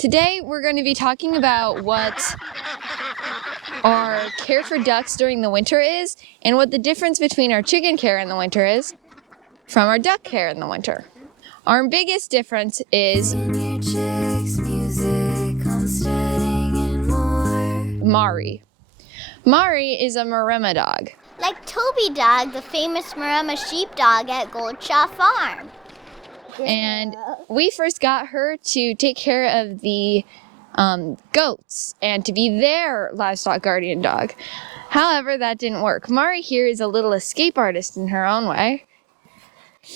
Today we're going to be talking about what our care for ducks during the winter is and what the difference between our chicken care in the winter is from our duck care in the winter. Our biggest difference is Mari. Mari is a Maremma dog. Like Toby Dog, the famous Maremma Sheepdog at Goldshaw Farm. And we first got her to take care of the goats and to be their livestock guardian dog. However, that didn't work. Mari here is a little escape artist in her own way.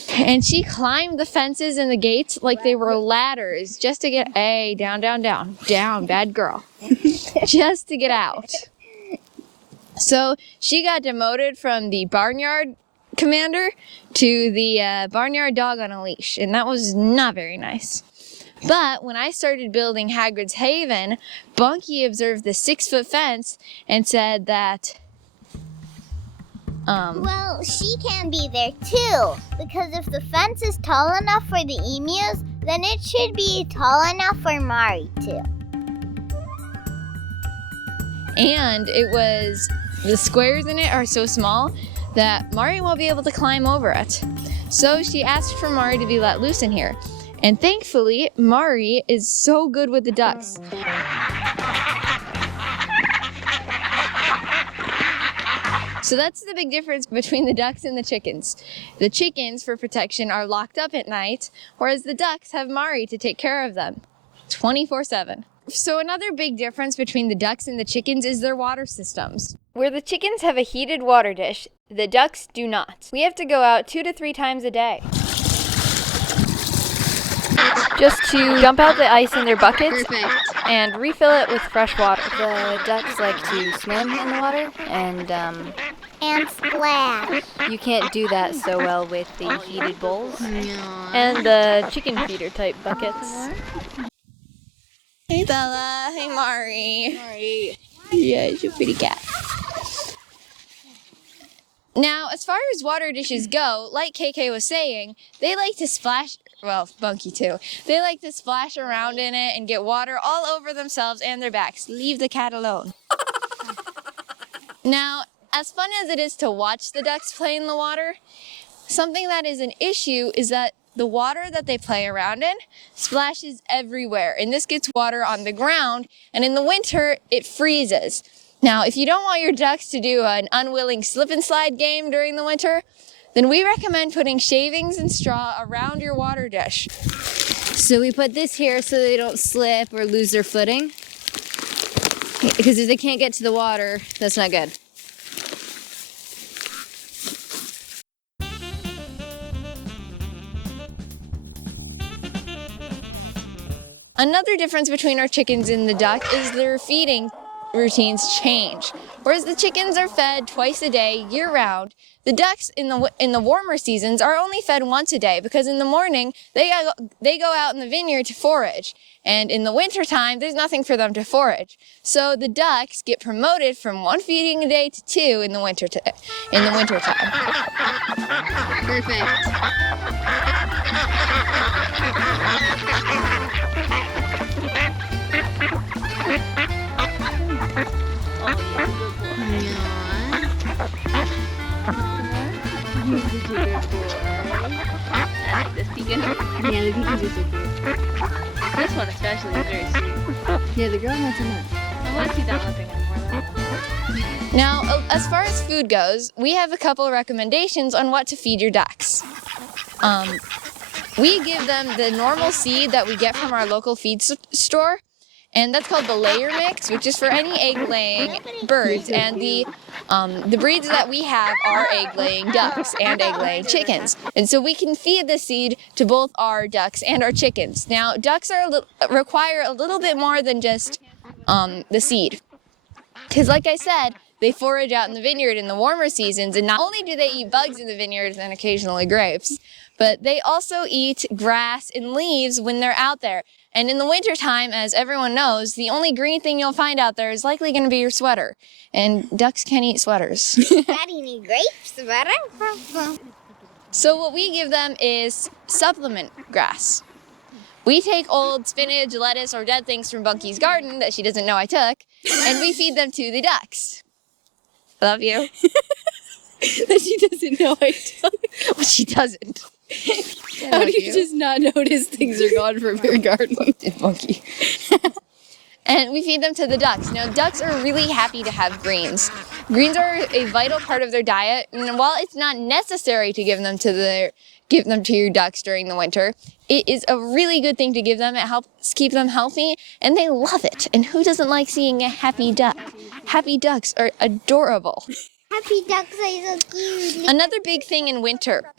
And she climbed the fences and the gates like they were ladders just to get down, bad girl, just to get out. So she got demoted from the barnyard commander to the barnyard dog on a leash, and that was not very nice. But when I started building Hagrid's Haven, Bunky observed the 6-foot fence and said that well, she can be there too, because if the fence is tall enough for the emus, then it should be tall enough for Mari too. And the squares in it are so small that Mari won't be able to climb over it. So she asked for Mari to be let loose in here. And thankfully, Mari is so good with the ducks. So that's the big difference between the ducks and the chickens. The chickens, for protection, are locked up at night, whereas the ducks have Mari to take care of them 24/7. So another big difference between the ducks and the chickens is their water systems. Where the chickens have a heated water dish, the ducks do not. We have to go out 2 to 3 times a day just to dump out the ice in their buckets and refill it with fresh water. The ducks like to swim in the water and splash. You can't do that so well with the heated bowls. And the chicken feeder type buckets. Hey Bella, hey Mari. Mari. Yeah, she's a pretty cat. Now, as far as water dishes go, like KK was saying, they like to splash, well, Bunky too. They like to splash around in it and get water all over themselves and their backs. Leave the cat alone. Now, as fun as it is to watch the ducks play in the water, something that is an issue is that the water that they play around in splashes everywhere, and this gets water on the ground, and in the winter, it freezes. Now, if you don't want your ducks to do an unwilling slip and slide game during the winter, then we recommend putting shavings and straw around your water dish. So we put this here so they don't slip or lose their footing. Because if they can't get to the water, that's not good. Another difference between our chickens and the duck is their feeding routines change. Whereas the chickens are fed twice a day year-round, the ducks in the warmer seasons are only fed once a day because in the morning they go out in the vineyard to forage, and in the wintertime there's nothing for them to forage. So the ducks get promoted from 1 feeding a day to 2 in the wintertime. Perfect. The Peking. Yeah, the Peking's are so cute. This one especially is very sweet. Yeah, the girl not so much. I want to see that lipping anymore. Now, as far as food goes, we have a couple of recommendations on what to feed your ducks. We give them the normal seed that we get from our local feed store, and that's called the layer mix, which is for any egg-laying birds. And the breeds that we have are egg-laying ducks and egg-laying chickens. And so we can feed the seed to both our ducks and our chickens. Now, ducks require a little bit more than just the seed. Because like I said, they forage out in the vineyard in the warmer seasons, and not only do they eat bugs in the vineyard and occasionally grapes, but they also eat grass and leaves when they're out there. And in the wintertime, as everyone knows, the only green thing you'll find out there is likely going to be your sweater. And ducks can eat sweaters. Daddy need grapes, sweater. So what we give them is supplement grass. We take old spinach, lettuce, or dead things from Bunky's garden that she doesn't know I took, and we feed them to the ducks. Love you. That she doesn't know I took. Well, she doesn't. How do you just not notice things are gone from your garden? Monkey. And we feed them to the ducks. Now, ducks are really happy to have greens. Greens are a vital part of their diet, and while it's not necessary to give them to your ducks during the winter, it is a really good thing to give them. It helps keep them healthy, and they love it. And who doesn't like seeing a happy duck? Happy ducks are adorable. Happy ducks are so cute. Another big thing in winter.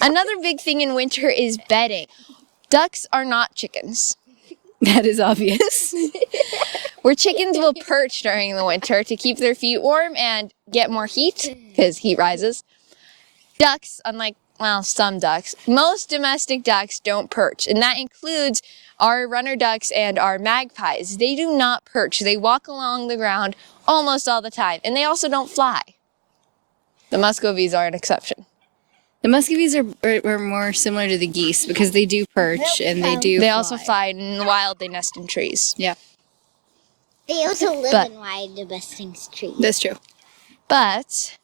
Another big thing in winter is bedding. Ducks are not chickens. That is obvious. Where chickens will perch during the winter to keep their feet warm and get more heat, because heat rises. Ducks, unlike, well, some ducks, most domestic ducks don't perch, and that includes our runner ducks and our magpies. They do not perch. They walk along the ground almost all the time, and they also don't fly. The Muscovies are an exception. The Muscovies are more similar to the geese because they do perch and they do They also fly, and in the wild they nest in trees. Yeah. They also live in wild nesting trees. That's true. But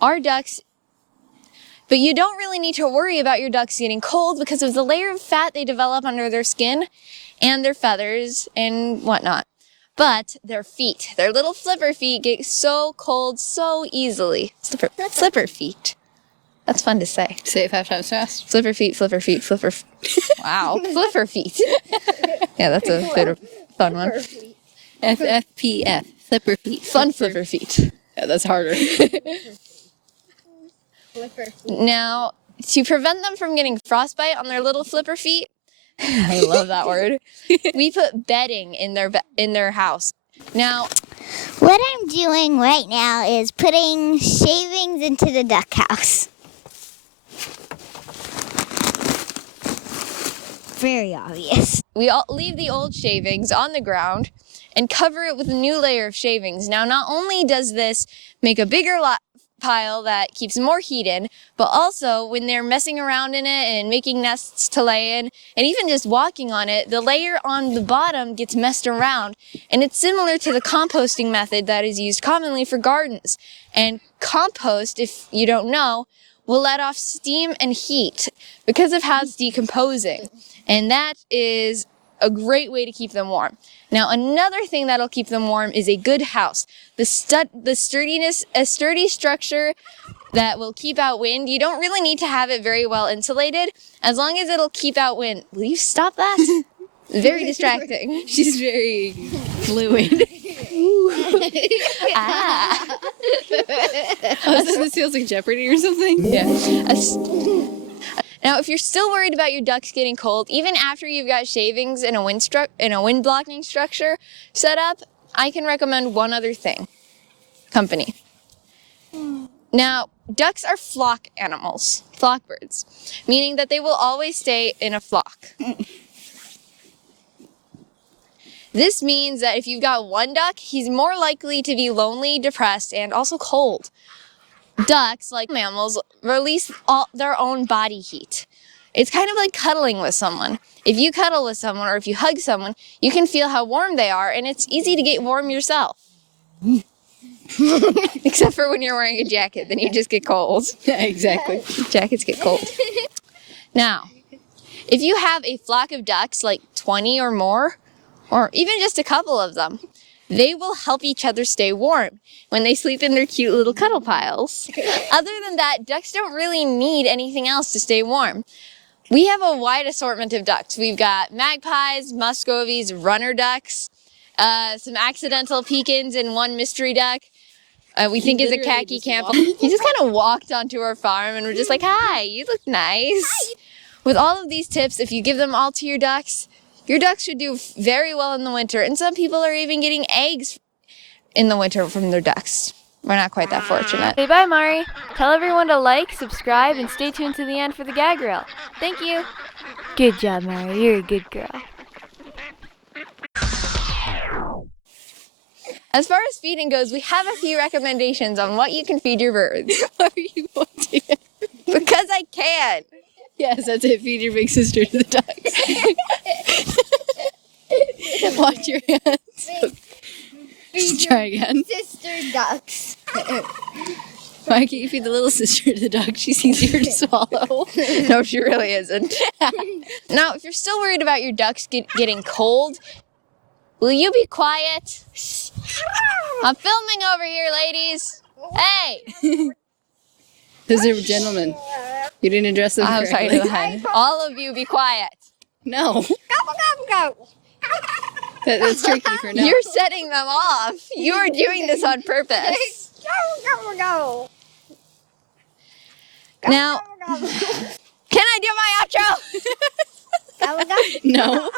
our ducks, but you don't really need to worry about your ducks getting cold because of the layer of fat they develop under their skin and their feathers and whatnot. But their feet, their little flipper feet, get so cold so easily. Flipper feet. That's fun to say. Say it 5 times fast. Flipper feet, flipper feet, flipper. Wow, flipper feet. Yeah, that's a bit of a fun one. FFPF, flipper feet. Fun flipper feet. Yeah, that's harder. Now, to prevent them from getting frostbite on their little flipper feet, I love that word, we put bedding in their house. Now, what I'm doing right now is putting shavings into the duck house. Very obvious. we all leave the old shavings on the ground and cover it with a new layer of shavings. Now, not only does this make a bigger pile that keeps more heat in, but also when they're messing around in it and making nests to lay in, and even just walking on it, the layer on the bottom gets messed around. And it's similar to the composting method that is used commonly for gardens. And compost, if you don't know, will let off steam and heat because of how it's decomposing. And that is a great way to keep them warm. Now, another thing that'll keep them warm is a good house. A sturdy structure that will keep out wind. You don't really need to have it very well insulated, as long as it'll keep out wind. Will you stop that? Very distracting. She's very fluid. Ah. Oh, so this feels like Jeopardy or something? Yeah. Now, if you're still worried about your ducks getting cold, even after you've got shavings and a wind blocking structure set up, I can recommend one other thing. Company. Now, ducks are flock animals, flock birds, meaning that they will always stay in a flock. This means that if you've got one duck, he's more likely to be lonely, depressed, and also cold. Ducks, like mammals, release their own body heat. It's kind of like cuddling with someone. If you cuddle with someone or if you hug someone, you can feel how warm they are, and it's easy to get warm yourself. Except for when you're wearing a jacket, then you just get cold. Yeah, exactly. Jackets get cold. Now, if you have a flock of ducks, like 20 or more, or even just a couple of them, they will help each other stay warm when they sleep in their cute little cuddle piles. Other than that, ducks don't really need anything else to stay warm. We have a wide assortment of ducks. We've got magpies, muscovies, runner ducks, some accidental pecans, and one mystery duck. We think is a Kahki Campbell. He just kind of walked onto our farm and we're just like, hi, you look nice. Hi. With all of these tips, if you give them all to your ducks should do very well in the winter. And some people are even getting eggs in the winter from their ducks. We're not quite that fortunate. Say bye, Mari. Tell everyone to like, subscribe, and stay tuned to the end for the gag reel. Thank you. Good job, Mari. You're a good girl. As far as feeding goes, we have a few recommendations on what you can feed your birds. Why are you pointing at me? Because I can. Yes, that's it. Feed your big sister to the ducks. Watch your hands. Just try again. Sister ducks. Why can't you feed the little sister to the duck? She's easier to swallow. No, she really isn't. Now, if you're still worried about your ducks getting cold, will you be quiet? I'm filming over here, ladies. Hey! Those are gentlemen. You didn't address them I'm sorry correctly. to the hen. All of you be quiet. No. Go. That's tricky for now. You're setting them off. You are doing this on purpose. Go. Now, can I do my outro? Go. No.